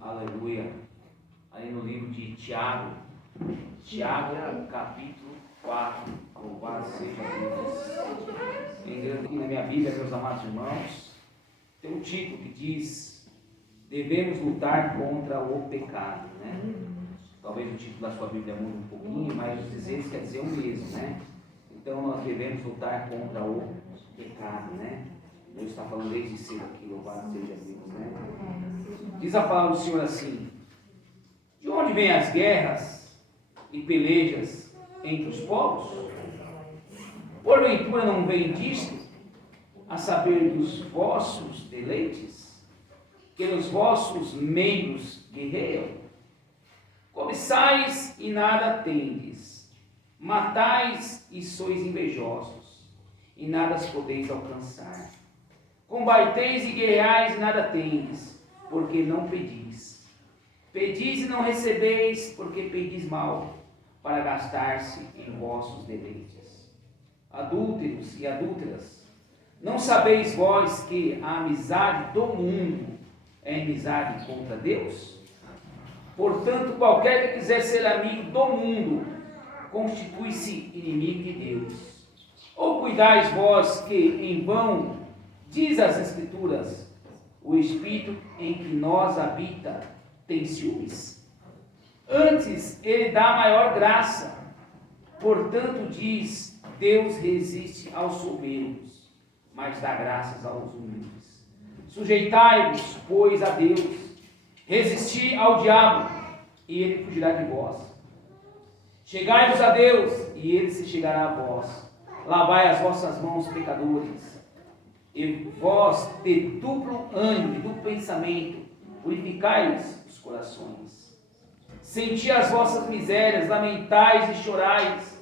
Aleluia. Aí no livro de Tiago, capítulo 4. Louvado seja Deus. Lembrando aqui na minha Bíblia, meus amados irmãos, tem um título que diz: devemos lutar contra o pecado, né? Talvez o título da sua Bíblia mude um pouquinho, mas os dizeres quer dizer o mesmo, né? Então nós devemos lutar contra o pecado, né? Deus está falando desde cedo aqui, louvado seja Deus, né? Diz a palavra do Senhor assim: de onde vêm as guerras e pelejas entre os povos? Porventura não vem disto, a saber dos vossos deleites, que os vossos meios guerreiam? Cobiçais e nada tendes, matais e sois invejosos, e nada as podeis alcançar. Combateis e guerreais e nada tendes, porque não pedis. Pedis e não recebeis, porque pedis mal, para gastar-se em vossos deleites. Adúlteros e adúlteras, não sabeis vós que a amizade do mundo é inimizade contra Deus? Portanto, qualquer que quiser ser amigo do mundo, constitui-se inimigo de Deus. Ou cuidais vós que em vão, diz as Escrituras, o Espírito em que nós habita tem ciúmes? Antes, ele dá maior graça. Portanto, diz, Deus resiste aos soberbos, mas dá graças aos humildes. Sujeitai-vos, pois, a Deus. Resisti ao diabo, e ele fugirá de vós. Chegai-vos a Deus, e ele se chegará a vós. Lavai as vossas mãos, pecadores, e vós de duplo ânimo, de duplo pensamento, purificai-os os corações. Senti as vossas misérias, lamentais e chorais.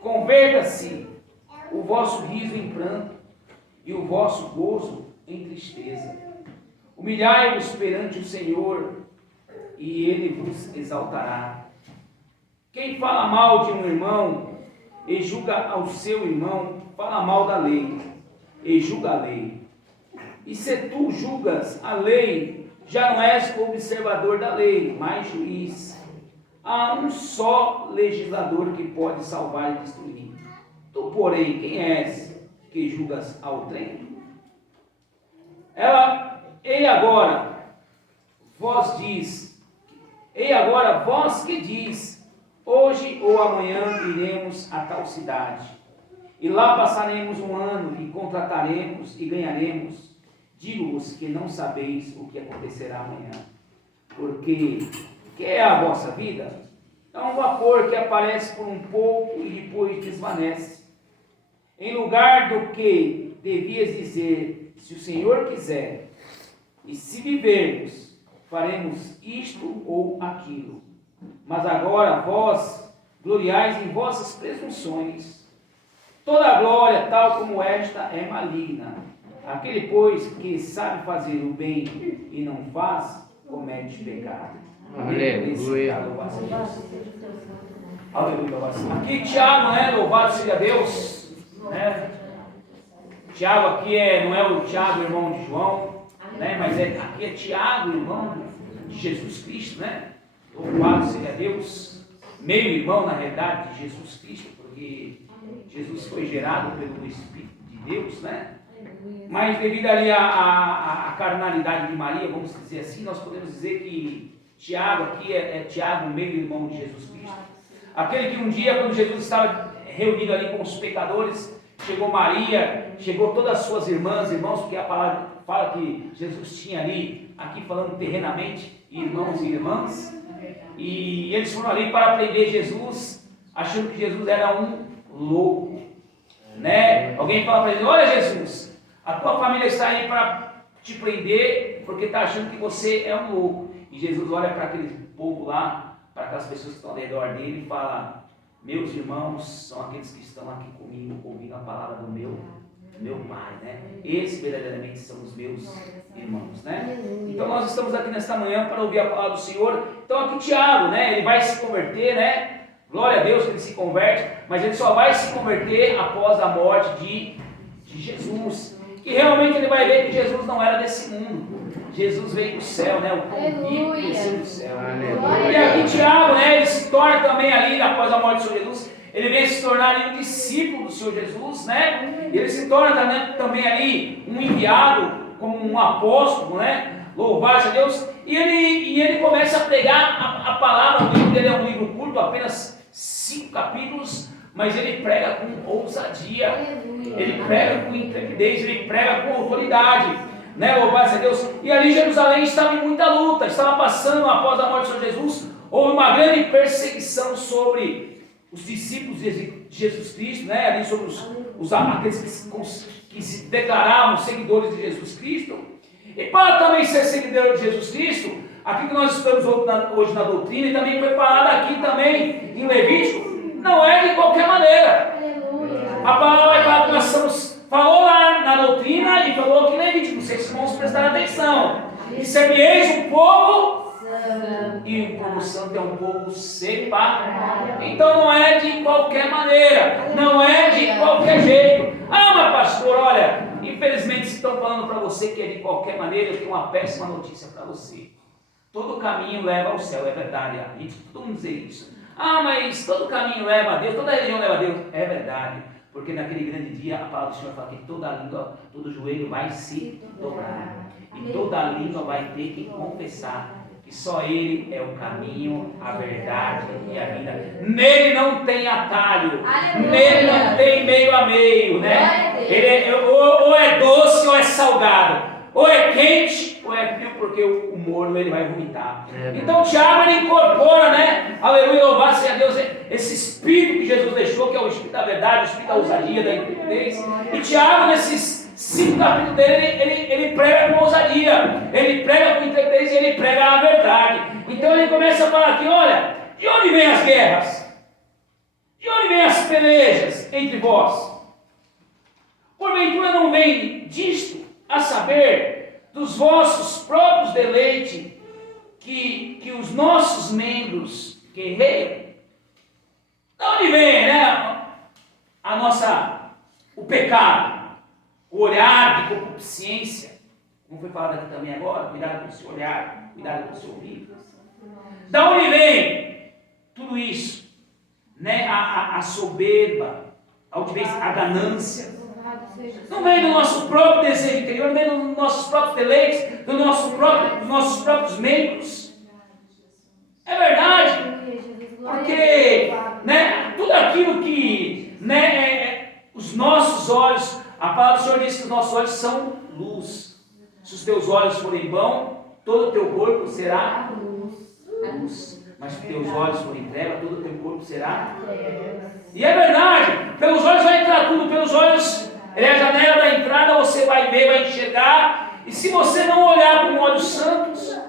Converta-se o vosso riso em pranto, e o vosso gozo em tristeza. Humilhai-vos perante o Senhor, e ele vos exaltará. Quem fala mal de um irmão e julga ao seu irmão, fala mal da lei e julga a lei. E se tu julgas a lei, já não és observador da lei, mas juiz. Há um só legislador que pode salvar e destruir. Tu, porém, quem és que julgas ao trem? Ei agora, vós que diz, hoje ou amanhã iremos a tal cidade, e lá passaremos um ano, e contrataremos e ganharemos. Digo-vos que não sabeis o que acontecerá amanhã. Porque que é a vossa vida? É um vapor que aparece por um pouco e depois desvanece. Em lugar do que devias dizer, se o Senhor quiser, e se vivermos, faremos isto ou aquilo. Mas agora vós gloriais em vossas presunções. Toda a glória, tal como esta, é maligna. Aquele, pois, que sabe fazer o bem e não faz, comete pecado. Aleluia. Aleluia. Aqui Tiago, né? Louvado seja Deus. Né? Tiago aqui não é o Tiago, irmão de João, né? Mas aqui é Tiago, irmão de Jesus Cristo, né? Louvado seja Deus. Meio irmão, na realidade, de Jesus Cristo, porque Jesus foi gerado pelo Espírito de Deus, né? Mas devido ali à carnalidade de Maria, vamos dizer assim, nós podemos dizer que Tiago aqui é Tiago, meio irmão de Jesus Cristo. Aquele que um dia, quando Jesus estava reunido ali com os pecadores, chegou Maria, chegou todas as suas irmãos, porque a palavra fala que Jesus tinha ali, aqui falando terrenamente, irmãos e irmãs, e eles foram ali para prender Jesus, achando que Jesus era um louco, né? Alguém fala para ele: olha Jesus, a tua família está aí para te prender, porque está achando que você é um louco. E Jesus olha para aquele povo lá, para aquelas pessoas que estão ao redor dele e fala: meus irmãos são aqueles que estão aqui comigo, ouvindo a palavra do meu Pai, né? Esses verdadeiramente são os meus irmãos, né? Então nós estamos aqui nesta manhã para ouvir a palavra do Senhor. Então aqui Tiago, né? Ele vai se converter, né? Glória a Deus que ele se converte, mas ele só vai se converter após a morte de Jesus. Que realmente ele vai ver que Jesus não era desse mundo. Jesus veio do céu, né? O convite desceu do céu. Aleluia. E aqui Tiago, né? Ele se torna também ali, após a morte do Senhor Jesus, ele vem se tornar ali um discípulo do Senhor Jesus, né? Ele se torna também ali um enviado, como um apóstolo, né? Louvado a Deus. E ele começa a pregar a palavra. O livro dele é um livro curto, apenas 5 capítulos, mas ele prega com ousadia, ele prega com intrepidez, ele prega com autoridade, né? Louvado a Deus. E ali Jerusalém estava em muita luta, estava passando após a morte do Senhor Jesus, houve uma grande perseguição sobre os discípulos de Jesus Cristo, né? Ali sobre aqueles que se declaravam seguidores de Jesus Cristo. E para também ser seguidor de Jesus Cristo, aqui que nós estamos hoje na doutrina, e também foi falado aqui também em Levítico, não é de qualquer maneira. A palavra vai falar que nós estamos, falou lá na doutrina e falou aqui em Levítico, vocês vão prestar atenção. E semeis um povo, e o povo santo é um povo separado. Então não é de qualquer maneira, não é de qualquer jeito. Ah, mas pastor, olha, infelizmente se estão falando para você que é de qualquer maneira, eu tenho uma péssima notícia para você. Todo caminho leva ao céu, é verdade, a gente todo mundo diz isso. Ah, mas todo caminho leva a Deus, toda religião leva a Deus, é verdade. Porque naquele grande dia a palavra do Senhor fala que toda língua, todo joelho vai se dobrar. E toda língua vai ter que confessar que só Ele é o caminho, a verdade e a vida. Nele não tem atalho, nele não tem meio a meio, né? Ele ou é doce ou é salgado, ou é quente ou é frio, porque o morno ele vai vomitar. Então Tiago ele incorpora, né? Aleluia, louvado seja Deus, esse espírito que Jesus deixou, que é o espírito da verdade, o espírito da ousadia, da intrepidez. E Tiago, nesses 5 capítulos dele, ele prega com ousadia, ele prega com intrepidez e ele prega a verdade. Então ele começa a falar aqui, olha, de onde vêm as guerras? De onde vêm as pelejas entre vós? Porventura não vem disto, a saber, dos vossos próprios deleites, que os nossos membros guerreiam? De onde vem, né, o pecado, o olhar de concupiscência, como foi falado aqui também agora, cuidado com o seu olhar, cuidado com o seu ouvido. Da onde vem tudo isso, né, a soberba, a altivez, a ganância? Não vem do nosso próprio desejo interior, não vem dos nossos próprios deleites, dos nossos próprios membros. É verdade, porque, né, tudo aquilo que, né, os nossos olhos, a palavra do Senhor diz que os nossos olhos são luz. Se os teus olhos forem bons, todo o teu corpo será luz. Mas se os teus olhos forem treva, todo o teu corpo será treva. E é verdade, pelos olhos vai entrar tudo, pelos olhos é a janela da entrada, você vai ver, vai enxergar, e se você não olhar com olhos santos,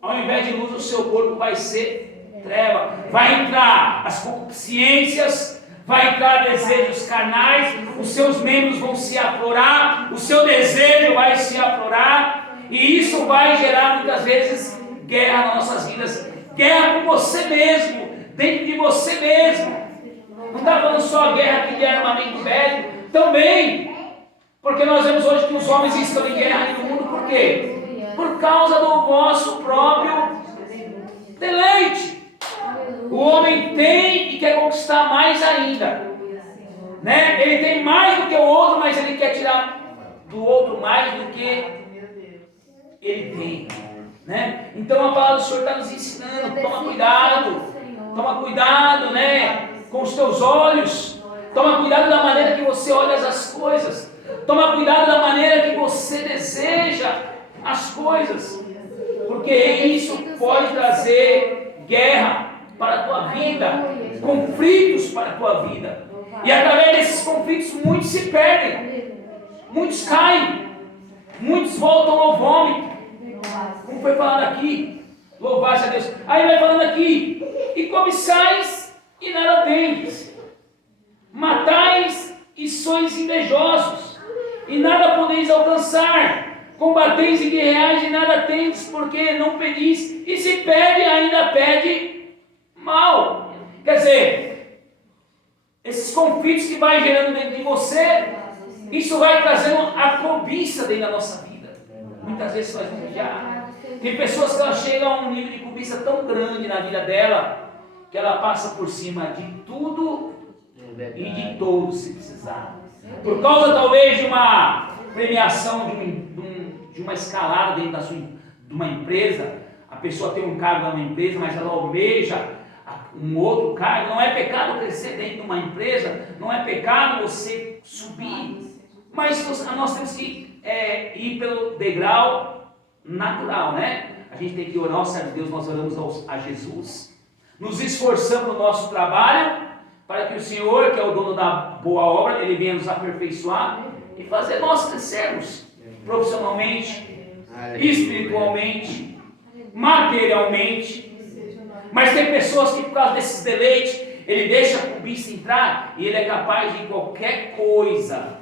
ao invés de luz, o seu corpo vai ser treva. Vai entrar as concupiscências, vai entrar desejos carnais, os seus membros vão se aflorar, o seu desejo vai se aflorar, e isso vai gerar muitas vezes guerra nas nossas vidas, guerra com você mesmo, dentro de você mesmo. Não está falando só a guerra aqui de armamento bélico, também, porque nós vemos hoje que os homens estão em guerra no mundo, por quê? Por causa do vosso próprio deleite. O homem tem e quer conquistar mais ainda, né? Ele tem mais do que o outro, mas ele quer tirar do outro mais do que ele tem, né? Então a palavra do Senhor está nos ensinando, toma cuidado, né, com os teus olhos, toma cuidado da maneira que você olha as coisas, toma cuidado da maneira que você deseja as coisas, porque isso pode trazer guerra para a tua vida, conflitos para a tua vida, e através desses conflitos muitos se perdem, muitos caem, muitos voltam ao vômito, como foi falado aqui, louvado a Deus. Aí vai falando aqui, e cobiçais e nada tendes, matais e sois invejosos, e nada podeis alcançar, combateis e guerreais e nada tendes, porque não pedis, e se pede, ainda pede mal. Quer dizer, esses conflitos que vai gerando dentro de você, isso vai trazendo a cobiça dentro da nossa vida. muitas vezes nós vamos vigiar. Tem pessoas que elas chegam a um nível de cobiça tão grande na vida dela, que ela passa por cima de tudo e de todos se precisar. Por causa talvez de uma premiação, de uma escalada dentro de uma empresa, a pessoa tem um cargo numa empresa, mas ela almeja um outro cargo. Não é pecado crescer dentro de uma empresa, não é pecado você subir, mas nós temos que ir pelo degrau natural, né? A gente tem que orar ao Senhor Deus, nós oramos a Jesus, nos esforçamos no nosso trabalho, para que o Senhor, que é o dono da boa obra, Ele venha nos aperfeiçoar e fazer nós crescermos profissionalmente, espiritualmente, materialmente. Mas tem pessoas que, por causa desses deleites, ele deixa a cobiça entrar e ele é capaz de qualquer coisa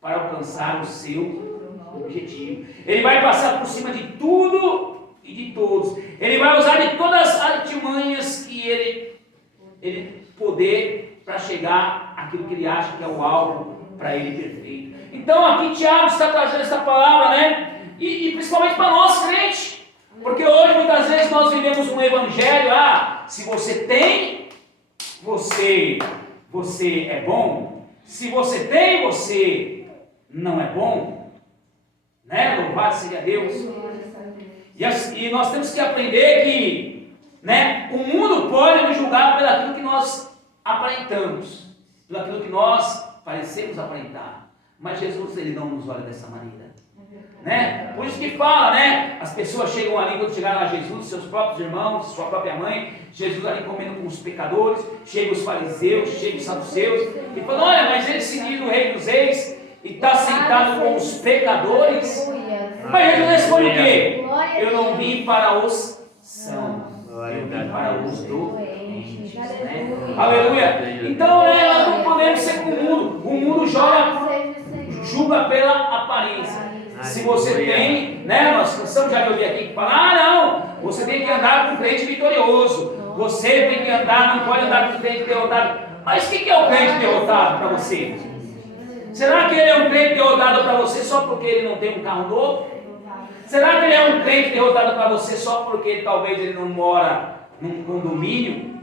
para alcançar o seu objetivo. Ele vai passar por cima de tudo e de todos. Ele vai usar de todas as artimanhas que ele poder para chegar àquilo que ele acha que é o alvo para ele perfeito. Então aqui Tiago está trazendo essa palavra, né? E principalmente para nós crentes. Porque hoje muitas vezes nós vivemos um evangelho, se você tem, você é bom. Se você tem, você não é bom. Né? Louvado seja Deus. E nós temos que aprender que, né, o mundo pode nos julgar pelo aquilo que nós aparentamos, pelo aquilo que nós parecemos aparentar. Mas Jesus, Ele não nos olha dessa maneira. Né? Por isso que fala, né? As pessoas chegam ali, quando chegaram a Jesus, seus próprios irmãos, sua própria mãe, Jesus ali comendo com os pecadores, chegam os fariseus, chegam os saduceus, e falam, olha, mas ele se diz o rei dos reis, e está sentado com os pecadores. Mas Jesus responde o quê? Eu não vim para os sãos, eu vim para os doentes. Né? Aleluia! Então, nós não podemos ser como o mundo julga pela aparência. Se você tem, né, nós cansamos já de ouvir aqui que fala, não, você tem que andar com um crente vitorioso, você tem que andar, não pode andar com um crente derrotado. Mas o que é o crente derrotado para você? Será que ele é um crente derrotado para você só porque ele não tem um carro novo? Será que ele é um crente derrotado para você só porque talvez ele não mora num condomínio?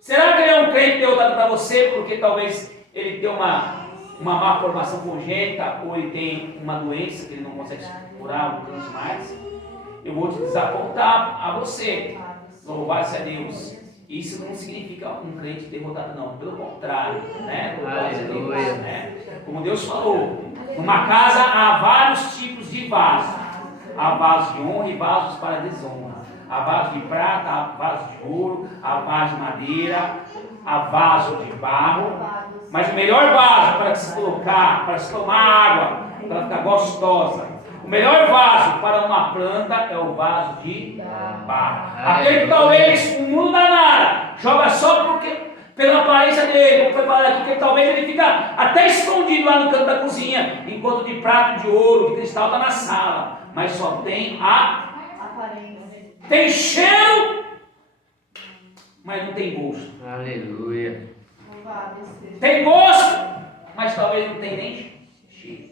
Será que ele é um crente derrotado para você porque talvez ele tem uma má formação congênita, ou ele tem uma doença que ele não consegue curar, um câncer mais? Eu vou te desapontar a você. Louvado seja Deus. Isso não significa um crente derrotado, não. Pelo contrário, né? Louvado seja Deus, né? Como Deus falou, numa casa há vários tipos de vasos. Há vasos de honra e vasos para desonra. Há vaso de prata, há vaso de ouro, há vaso de madeira, há vaso de barro. Mas o melhor vaso para se colocar, para se tomar água, para ela ficar gostosa, o melhor vaso para uma planta é o vaso de barro. Aquele que talvez o mundo danara joga só porque, pela aparência dele, como foi falado aqui, que talvez ele fica até escondido lá no canto da cozinha, enquanto de prato de ouro, de cristal está na sala, mas só tem a aparência. Tem cheiro, mas não tem gosto. Aleluia. Tem gosto, mas talvez não tenha nem cheiro.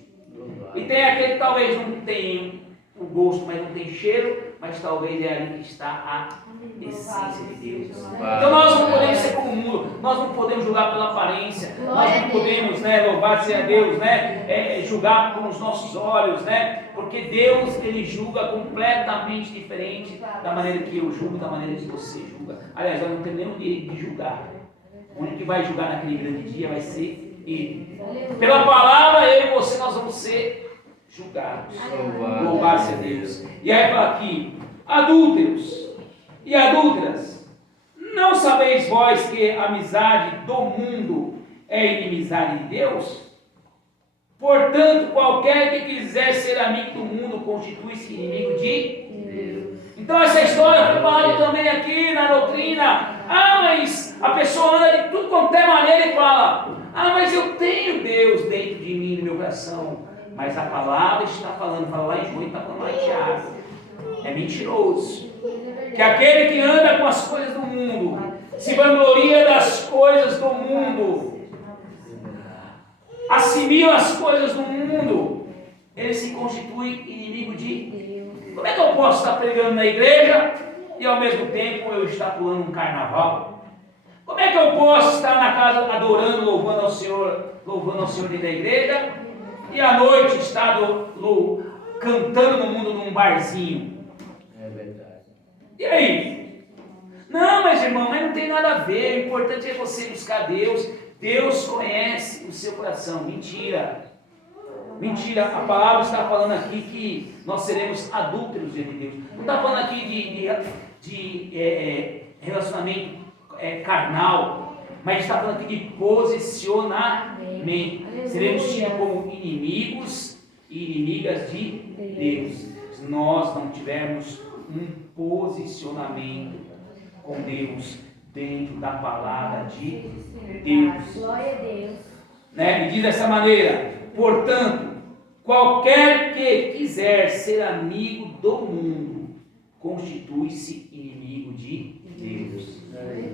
E tem aquele que talvez não tenha o gosto, mas não tem cheiro, mas talvez é ali que está a essência de Deus. Então nós não podemos ser como o mundo, nós não podemos julgar pela aparência, nós não podemos, né, louvar ser a Deus, né, julgar com os nossos olhos, né, porque Deus, Ele julga completamente diferente da maneira que eu julgo, da maneira que você julga. Aliás, nós não temos nenhum direito de julgar. O único que vai julgar naquele grande dia vai ser Ele. Pela palavra, eu e você, nós vamos ser julgados. Louvado seja Deus. E aí fala aqui, adúlteros e adúlteras, não sabeis vós que a amizade do mundo é inimizade de Deus? Portanto, qualquer que quiser ser amigo do mundo constitui-se inimigo de Deus. Então essa história foi falada também aqui na doutrina. Mas a pessoa anda de tudo quanto é maneira e fala, mas eu tenho Deus dentro de mim, no meu coração. Mas a palavra está falando, fala lá em João, está falando lá em Tiago. É mentiroso. Que aquele que anda com as coisas do mundo, se vangloria das coisas do mundo, assimila as coisas do mundo, ele se constitui inimigo de Deus. Como é que eu posso estar pregando na igreja e ao mesmo tempo eu estar pulando um carnaval? Como é que eu posso estar na casa adorando, louvando ao Senhor dentro da igreja e à noite estar cantando no mundo num barzinho? É verdade. E aí? Não, mas irmão, mas não tem nada a ver. O importante é você buscar Deus. Deus conhece o seu coração. Mentira. Mentira. A palavra está falando aqui que nós seremos adúlteros diante de Deus. Não está falando aqui de relacionamento carnal, mas está falando aqui de posicionamento. Seremos tidos como inimigos e inimigas de Deus, se nós não tivermos um posicionamento com Deus dentro da palavra de Deus. Glória a Deus. Né? E diz dessa maneira: portanto, qualquer que quiser ser amigo do mundo constitui-se inimigo de Deus.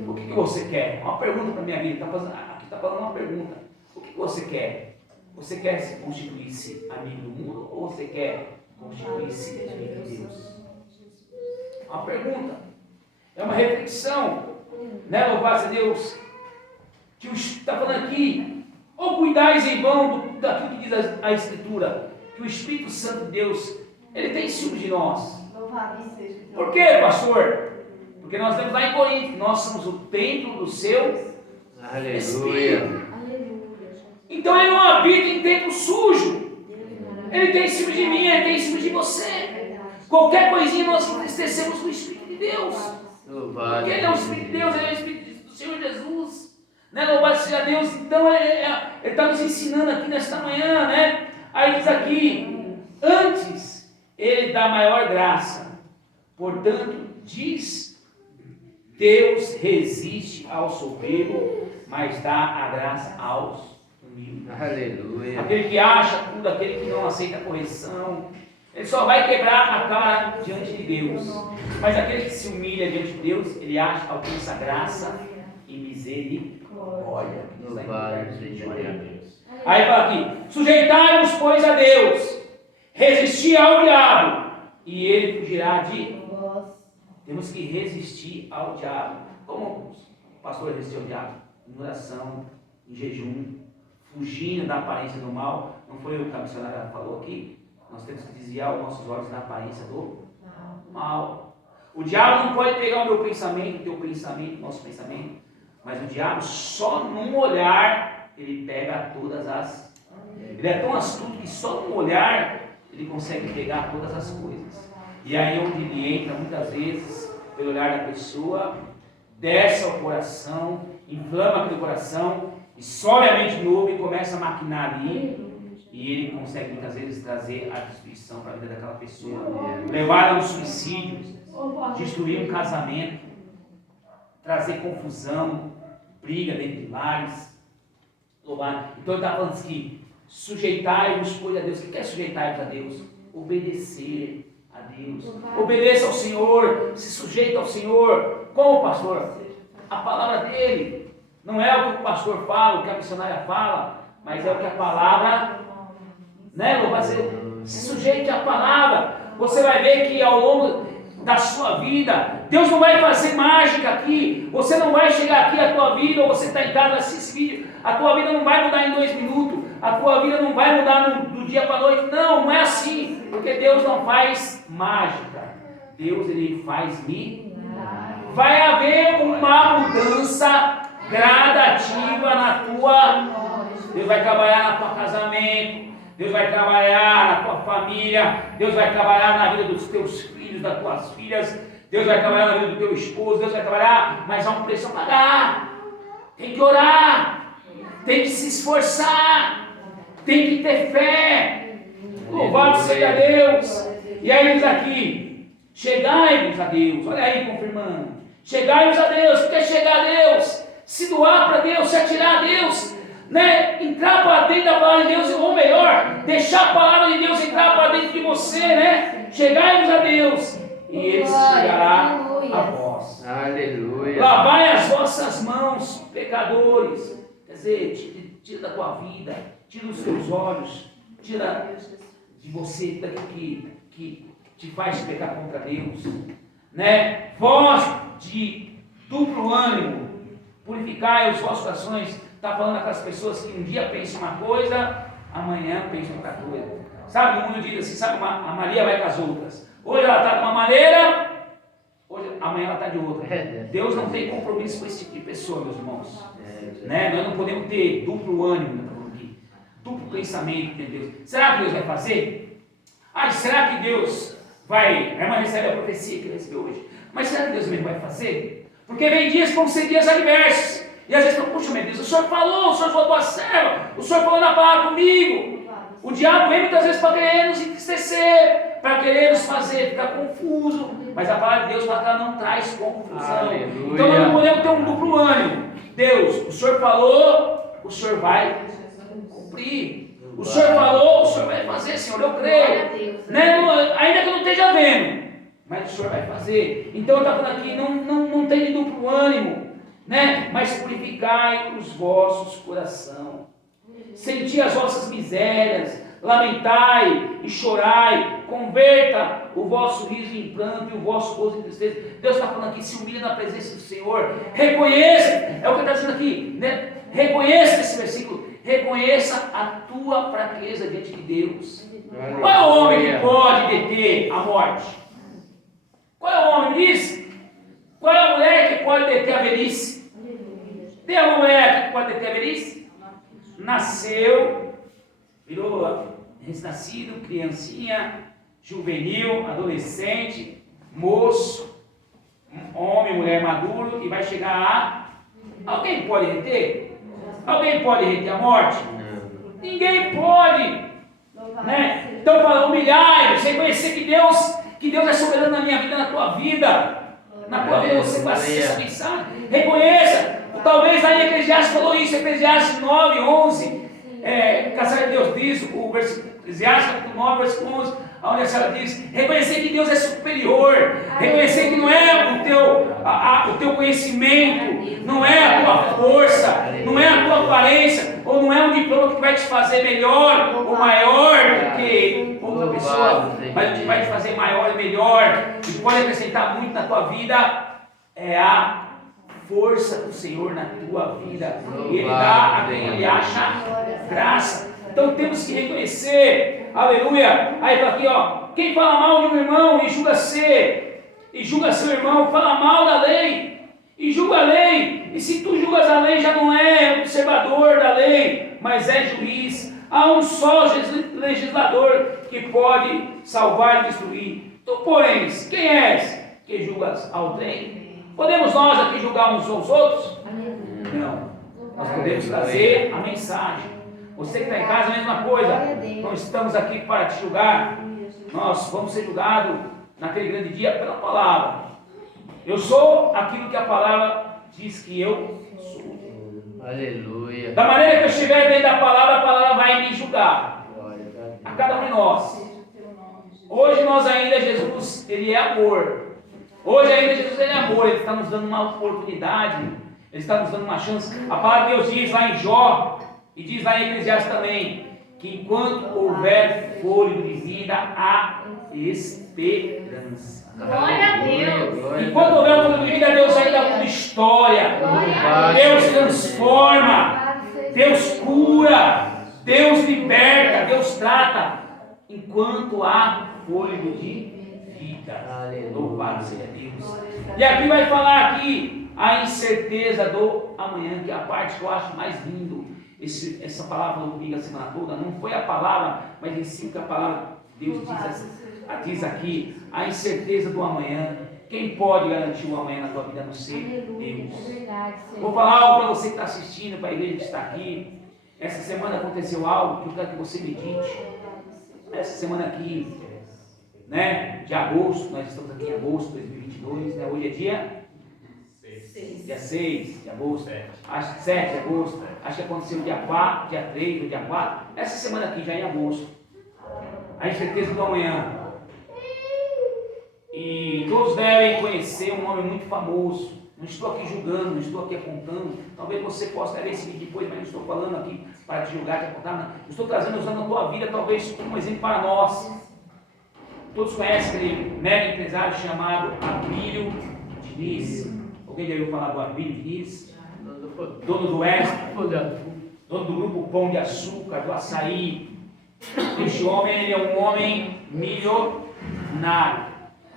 O que você quer? Uma pergunta para a minha vida. Aqui está falando uma pergunta. O que você quer? Você quer se constituir-se amigo do mundo ou você quer constituir-se amigo de Deus? Uma pergunta. É uma reflexão. Né? Louvado a Deus. Que está falando aqui. Ou cuidais em vão daquilo que diz a Escritura. Que o Espírito Santo de Deus, ele tem ciúme de nós. Por quê, pastor? Porque nós temos lá em Coríntios, nós somos o templo do seu Espírito. Então ele não habita em templo sujo. Ele tem ciúme de mim, ele tem ciúme de você. Qualquer coisinha nós entristecemos o Espírito de Deus. Porque ele é o Espírito de Deus, ele é o Espírito do Senhor Jesus. Né? Louvado seja Deus. Então ele está nos ensinando aqui nesta manhã, né? Aí diz aqui, antes ele dá maior graça. Portanto, diz, Deus resiste ao soberbo, mas dá a graça aos humildes. Aleluia. Aquele que acha tudo, aquele que não aceita a correção, ele só vai quebrar a cara diante de Deus. Mas aquele que se humilha diante de Deus, ele alcança graça e misericórdia. Aí fala aqui, sujeitai-vos, pois, a Deus, resistir ao diabo, e ele fugirá de vós. Temos que resistir ao diabo. Como o pastor resistiu ao diabo? Em oração, em jejum, fugindo da aparência do mal. Não foi o que a missionária falou aqui? Nós temos que desviar os nossos olhos da aparência do mal. O diabo não pode pegar o meu pensamento, o teu pensamento, o nosso pensamento, mas o diabo só num olhar, ele pega todas as... Ele é tão astuto que só num olhar ele consegue pegar todas as coisas. E aí onde ele entra, muitas vezes, pelo olhar da pessoa, desce ao coração, inflama aquele coração, e sobe a mente de novo e começa a maquinar ali, e ele consegue muitas vezes trazer a destruição para a vida daquela pessoa, levar a um suicídio, destruir um casamento, trazer confusão, briga dentro de lares. Então ele está falando assim, sujeitai-vos, pois, a Deus. O que é sujeitai-vos a Deus? Obedecer a Deus. Obedeça ao Senhor, se sujeita ao Senhor. Como, pastor? A palavra dele. Não é o que o pastor fala, o que a missionária fala, mas é o que a palavra, né? Se sujeite à palavra. Você vai ver que ao longo da sua vida, Deus não vai fazer mágica aqui. Você não vai chegar aqui, a tua vida, ou você está em casa assistindo esse vídeo, a tua vida não vai mudar em 2 minutos, a tua vida não vai mudar do dia para a noite. Não é assim, porque Deus não faz mágica. Deus, ele faz milagre. Vai haver uma mudança gradativa na tua. Deus vai trabalhar no teu casamento, Deus vai trabalhar na tua família, Deus vai trabalhar na vida dos teus filhos, das tuas filhas, Deus vai trabalhar na vida do teu esposo, Deus vai trabalhar, mas há um preço a pagar. Tem que orar, tem que se esforçar, tem que ter fé. Louvado seja Deus. E aí diz aqui, chegai-vos a Deus. Olha aí confirmando, chegai-vos a Deus. O que é chegar a Deus? Se doar para Deus, se atirar a Deus, né? Entrar para dentro da palavra de Deus, ou melhor, deixar a palavra de Deus entrar para dentro de você, né? Chegai-vos a Deus e Ele chegará a vós. Aleluia. Lavai as vossas mãos, pecadores. Quer dizer, tira da tua vida, tira dos teus olhos, tira de você, daquilo que te faz pecar contra Deus, né? Voz de duplo ânimo, purificai os vossos corações. Está falando aquelas pessoas que um dia pensam uma coisa, amanhã pensam outra coisa. Sabe, o mundo diz assim, sabe, a Maria vai com as outras. Hoje ela está de uma maneira, amanhã ela está de outra. Deus não tem compromisso com esse tipo de pessoa, meus irmãos. Né? Nós não podemos ter duplo ânimo, duplo pensamento de Deus. Será que Deus vai fazer? Será que Deus vai... A irmã recebe a profecia que recebeu hoje. Mas será que Deus mesmo vai fazer? Porque vem dias como ser dias adversos. E às vezes, puxa, meu Deus, o Senhor falou a tua serva, o Senhor falou na palavra comigo. O diabo vem muitas vezes para querer nos entristecer, para querer nos fazer ficar confuso. Mas a palavra de Deus fala que ela não traz confusão. Aleluia. Então nós não podemos ter um duplo ânimo. Deus, o Senhor falou, o Senhor vai cumprir. O Senhor falou, o Senhor vai fazer, Senhor, eu creio. Né? Ainda que eu não esteja vendo, mas o Senhor vai fazer. Então está falando aqui, não tem duplo ânimo, né? Mas purificai os vossos corações. Senti as vossas misérias, lamentai e chorai, converta o vosso riso em pranto e o vosso gozo em tristeza. Deus está falando aqui, se humilha na presença do Senhor, reconheça, é o que está dizendo aqui, né? Reconheça esse versículo, reconheça a tua fraqueza diante de Deus. Qual é o homem que pode deter a morte? Qual é o homem que diz? Qual é a mulher que pode deter a velhice? Tem alguma mulher que pode deter a velhice? Nasceu, virou recém-nascido, criancinha, juvenil, adolescente, moço, homem, mulher maduro, e vai chegar a... Alguém pode reter? Alguém pode reter a morte? Ninguém pode, né? Então fala, humilhai-vos, reconhecer que Deus é soberano na minha vida, na tua vida. Na tua vida você vai assistir essa mensagem. Reconheça. Talvez aí Eclesiastes falou isso, Eclesiastes 9, 11. Casar de Deus diz, o versículo Eclesiastes capítulo 9, versículo 11, onde a senhora diz, reconhecer que Deus é superior, reconhecer que não é o teu conhecimento, não é a tua força, não é a tua aparência, ou não é um diploma que vai te fazer melhor ou maior do que outra pessoa, mas o que vai te fazer maior e melhor, e pode acrescentar muito na tua vida, é a força do Senhor na tua vida. E Ele dá a quem Ele acha graça. Então temos que reconhecer, aleluia. Aí está aqui, ó, quem fala mal de um irmão e julga seu irmão, fala mal da lei e julga a lei. E se tu julgas a lei, já não é observador da lei, mas é juiz. Há um só legislador que pode salvar e destruir. Tu, porém, quem és que julgas ao trem? Podemos nós aqui julgar uns aos outros? Não. Nós podemos trazer a mensagem. Você que está em casa, a mesma coisa. Não estamos aqui para te julgar. Nós vamos ser julgados naquele grande dia pela palavra. Eu sou aquilo que a palavra diz que eu sou. Aleluia. Da maneira que eu estiver dentro da palavra, a palavra vai me julgar. A cada um de nós. Hoje nós ainda, Jesus, Ele é amor. Hoje ainda Jesus Ele é amor, Ele está nos dando uma oportunidade, Ele está nos dando uma chance. A palavra de Deus diz lá em Jó, e diz lá em Eclesiastes também, que enquanto houver fôlego de vida, há esperança. Glória a Deus. Enquanto houver fôlego de vida, Deus ainda muda história, Deus transforma, Deus cura, Deus liberta, Deus trata, enquanto há fôlego de louvado seja Deus. E aqui vai falar aqui a incerteza do amanhã, que é a parte que eu acho mais lindo. Essa palavra falou comigo a semana toda, não foi a palavra, mas em si que a palavra Deus diz aqui, a incerteza do amanhã. Quem pode garantir o amanhã na tua vida, a não ser Deus? Vou falar algo para você que está assistindo, para a igreja que está aqui. Essa semana aconteceu algo que eu quero que você medite. Essa semana aqui, né, de agosto, nós estamos aqui em agosto de 2022, né, hoje é dia 6 de agosto, acho que 7 de agosto, acho que aconteceu dia 4, dia 3 ou dia 4, essa semana aqui já em agosto, a incerteza do amanhã. E todos devem conhecer um homem muito famoso, Não estou aqui julgando, não estou aqui apontando. Talvez você possa ver esse vídeo depois, mas não estou falando aqui para te julgar, te apontar. Não. Estou trazendo, usando a tua vida, talvez como um exemplo para nós. Todos conhecem aquele mega empresário chamado Abílio Diniz. Alguém já ouviu falar do Abílio Diniz? Dono do Extra, dono do grupo Pão de Açúcar, do Açaí. Este homem, ele é um homem milionário.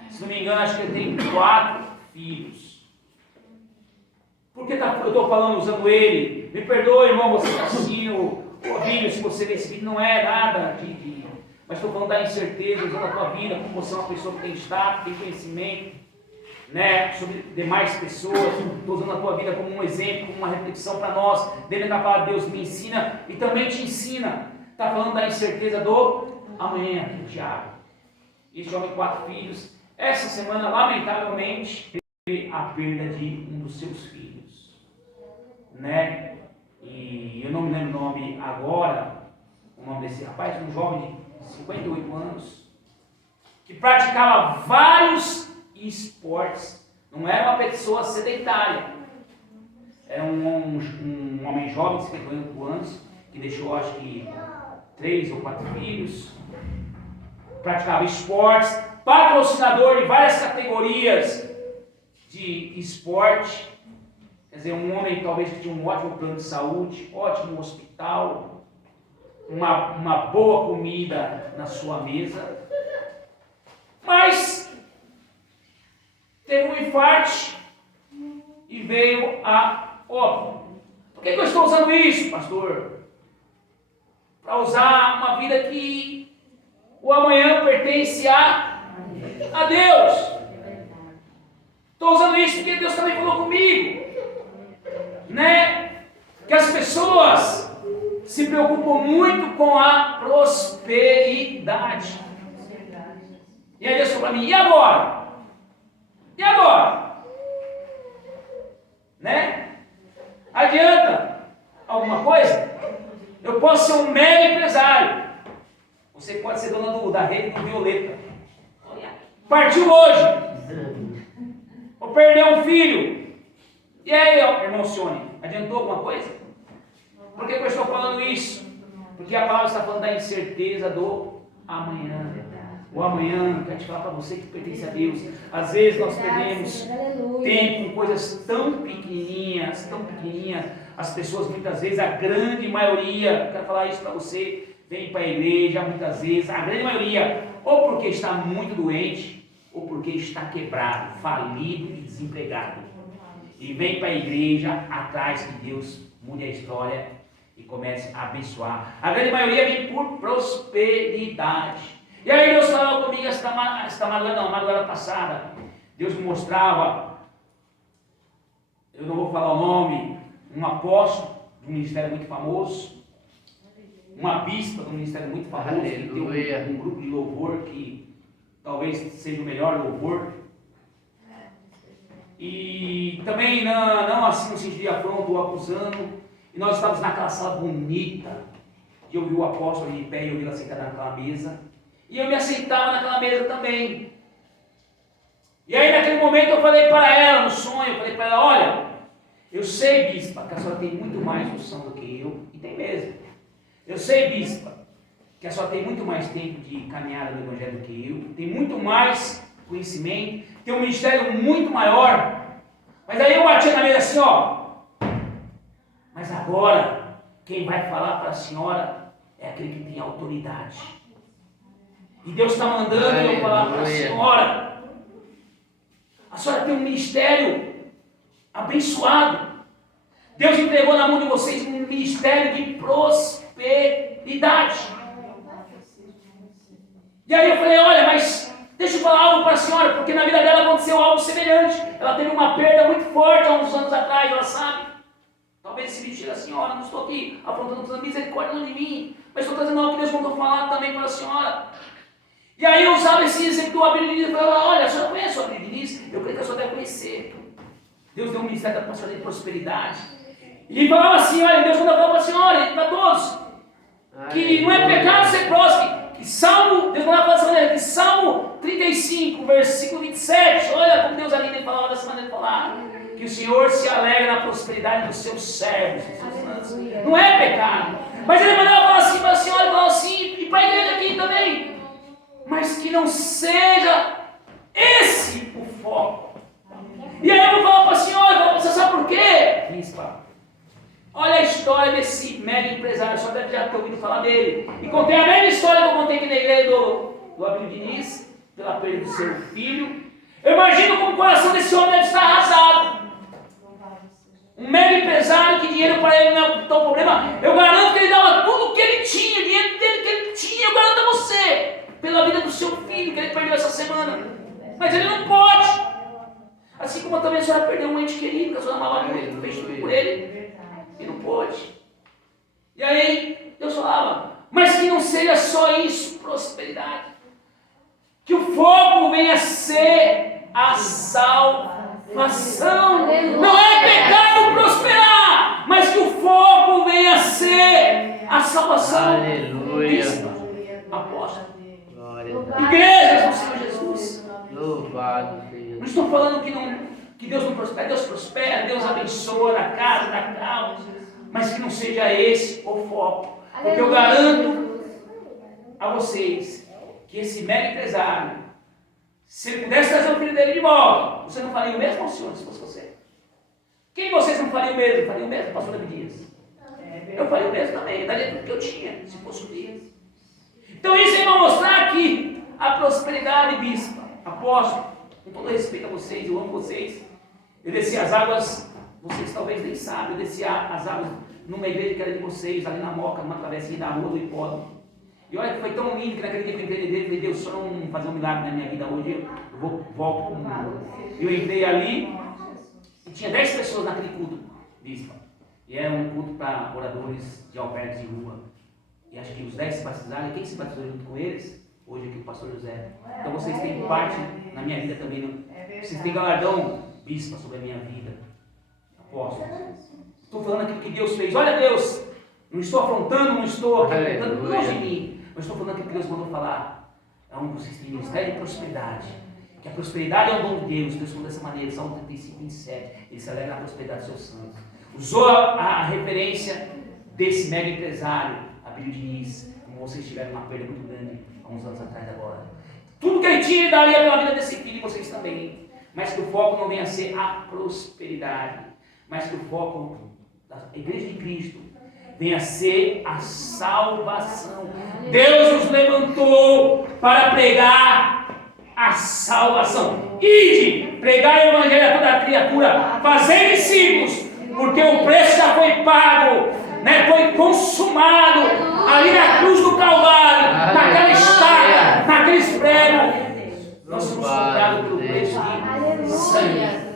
Se não me engano, acho que ele tem 4 filhos. Por que eu estou falando usando ele? Me perdoe, irmão, você está assim, o Abílio, se você vê esse vídeo, não é nada mas estou falando da incerteza, usando a tua vida, como você é uma pessoa que tem status, tem conhecimento, né, sobre demais pessoas. Estou usando a tua vida como um exemplo, como uma reflexão para nós, dentro da palavra de Deus me ensina e também te ensina. Está falando da incerteza do amanhã, Tiago. Este homem, 4 filhos. Essa semana, lamentavelmente, teve a perda de um dos seus filhos, né? E eu não me lembro o nome agora, o nome desse rapaz, um jovem de 58 anos, que praticava vários esportes. Não era uma pessoa sedentária. Era um homem jovem de 58 anos, que deixou, acho que, 3 ou 4 filhos, praticava esportes, patrocinador de várias categorias de esporte, quer dizer, um homem talvez que tinha um ótimo plano de saúde, ótimo hospital, uma boa comida na sua mesa, mas teve um infarte e veio a óbito. Por que eu estou usando isso, pastor? Para usar uma vida que o amanhã pertence a Deus. Estou usando isso porque Deus também falou comigo, né? Que as pessoas se preocupam muito com a prosperidade. E aí Deus falou para mim, e agora? E agora? Né? Adianta alguma coisa? Eu posso ser um mega empresário. Você pode ser dona da rede do Violeta. Partiu hoje. Ou perdeu um filho. E aí, irmão Sione, adiantou alguma coisa? Por que eu estou falando isso? Porque a palavra está falando da incerteza do amanhã. O amanhã, quero te falar para você que pertence a Deus. Às vezes nós perdemos tempo com coisas tão pequenininhas, tão pequenininhas. As pessoas muitas vezes, a grande maioria, quero falar isso para você, vem para a igreja muitas vezes, a grande maioria, ou porque está muito doente, ou porque está quebrado, falido e desempregado. E vem para a igreja atrás que Deus mude a história e comece a abençoar. A grande maioria vem por prosperidade. E aí Deus falou comigo esta madrugada passada. Deus me mostrava, eu não vou falar o nome, um apóstolo de um ministério muito famoso, uma bispa de um ministério muito famoso, que tem um grupo de louvor que talvez seja o melhor louvor. E também não assim no sentido de afronto ou acusando. E nós estávamos naquela sala bonita, e eu vi o apóstolo ali de pé e eu vi ela sentada naquela mesa. E eu me aceitava naquela mesa também. E aí naquele momento eu falei para ela, no sonho, eu falei para ela, olha, eu sei, bispa, que a senhora tem muito mais noção do que eu, e tem mesmo. Eu sei, bispa, que a senhora tem muito mais tempo de caminhada no Evangelho do que eu, tem muito mais conhecimento, tem um ministério muito maior. Mas aí eu bati na mesa assim, ó, mas agora, quem vai falar para a senhora é aquele que tem autoridade. E Deus está mandando eu falar para a senhora. A senhora tem um ministério abençoado. Deus entregou na mão de vocês um ministério de prosperidade. E aí eu falei, olha, mas deixa eu falar algo para a senhora, porque na vida dela aconteceu algo semelhante. Ela teve uma perda muito forte há uns anos atrás, ela sabe. Talvez esse vídeo chegue a senhora, não estou aqui apontando a misericórdia não de mim, mas estou trazendo algo que Deus mandou falar também para a senhora. E aí eu usava esse exemplo do Abílio Diniz e falava, olha, a senhora conhece o Abílio Diniz? Eu creio que a senhora deve conhecer. Deus deu um ministério para a senhora de prosperidade. E falava assim, olha, Deus mandou falar para a senhora e para todos, que não é pecado ser próspero, Deus mandava falar dessa maneira, que Salmo 35, versículo 27, olha como Deus ali falava dessa maneira de falar, que o Senhor se alegra na prosperidade dos seus servos, dos seus santos. Não é pecado, mas ele mandava falar assim para a senhora, falava assim, e para a igreja aqui também, mas que não seja esse o foco. E aí eu vou falar para a senhora, você sabe por quê? Bispa, olha a história desse mega empresário, só deve já ter ouvido falar dele. E contei a mesma história que eu contei aqui na igreja do Abílio Diniz, pela perda do seu filho. Eu imagino como o coração desse homem deve estar arrasado. Um mega empresário que dinheiro para ele não é o problema. Eu garanto que ele dava tudo o que ele tinha, o dinheiro dele que ele tinha, eu garanto a você, pela vida do seu filho que ele perdeu essa semana. Mas ele não pode. Assim como também a senhora perdeu um ente querido, que a senhora amava muito, fez tudo por ele. E não pôde. E aí Deus falava, mas que não seja só isso, prosperidade. Que o foco venha a ser a salvação. Não é pecado prosperar, mas que o foco venha a ser a salvação. Aleluia. Apóstolo. Glória a Deus. Igrejas do Senhor Jesus. Louvado seja. Não estou falando que Deus não prospera, Deus abençoa na casa, na calma, mas que não seja esse o foco. Porque eu garanto a vocês que esse mega empresário, se ele pudesse trazer o filho dele de volta, você não faria o mesmo ao senhor se fosse você? Quem de vocês não faria o mesmo? Faria o mesmo, pastor David Dias? Eu faria o mesmo também, daria tudo que eu tinha, se fosse o dia. Então isso aí vai mostrar aqui a prosperidade, bispa, apóstolo, com todo respeito a vocês, eu amo vocês. Eu desci as águas, vocês talvez nem sabem, eu desci as águas numa igreja que era de vocês, ali na Moca, numa travessinha da rua do Hipódromo. E olha que foi tão lindo que naquele dia que eu entrei dentro, falei, Deus, se o Senhor não fazer um milagre na minha vida hoje, eu volto para o mundo. Eu entrei ali e tinha 10 pessoas naquele culto, bispa. E era um culto para oradores de albergues de rua. E acho que os 10 se batizaram, e quem se batizou junto com eles? Hoje aqui o pastor José. Então vocês têm parte na minha vida também. Não? Vocês têm galardão, bispa, sobre a minha vida. Apóstolo. Estou falando aquilo que Deus fez. Olha Deus, não estou afrontando, não estou acreditando longe de mim. Mas estou falando aquilo que Deus mandou falar. É onde vocês têm ministério de prosperidade. Que a prosperidade é o dom de Deus. Deus falou dessa maneira, Salmo 35, 27. Ele se alegra na prosperidade dos seus santos. Usou a referência desse mega empresário, Abílio Diniz, como vocês tiveram uma perda muito grande há uns anos atrás agora. Tudo que ele tinha, ele daria pela vida desse filho e vocês também. Mas que o foco não venha a ser a prosperidade, mas que o foco da Igreja de Cristo venha a ser a salvação. Deus nos levantou para pregar a salvação. Ide, pregar o evangelho a toda criatura, fazer discípulos, porque o preço já foi pago, né? Foi consumado ali na cruz do Calvário, naquela estaca, naqueles pregos. Nós somos comprados pelo preço de sangue.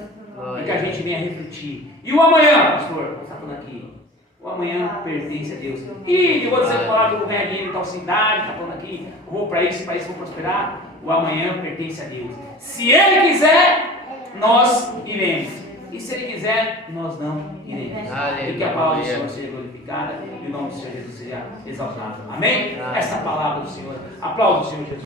E que a gente venha refletir. E o amanhã, pastor, está falando aqui, o amanhã pertence a Deus. E eu vou dizer, falar que eu vou ganhar dinheiro em tal cidade, está falando aqui, eu vou para isso, vou prosperar. O amanhã pertence a Deus. Se Ele quiser, nós iremos. E se Ele quiser, nós não iremos. E que a palavra do Senhor seja glorificada e o nome do Senhor Jesus seja exaltado. Amém? Esta palavra do Senhor. Aplauda o Senhor Jesus.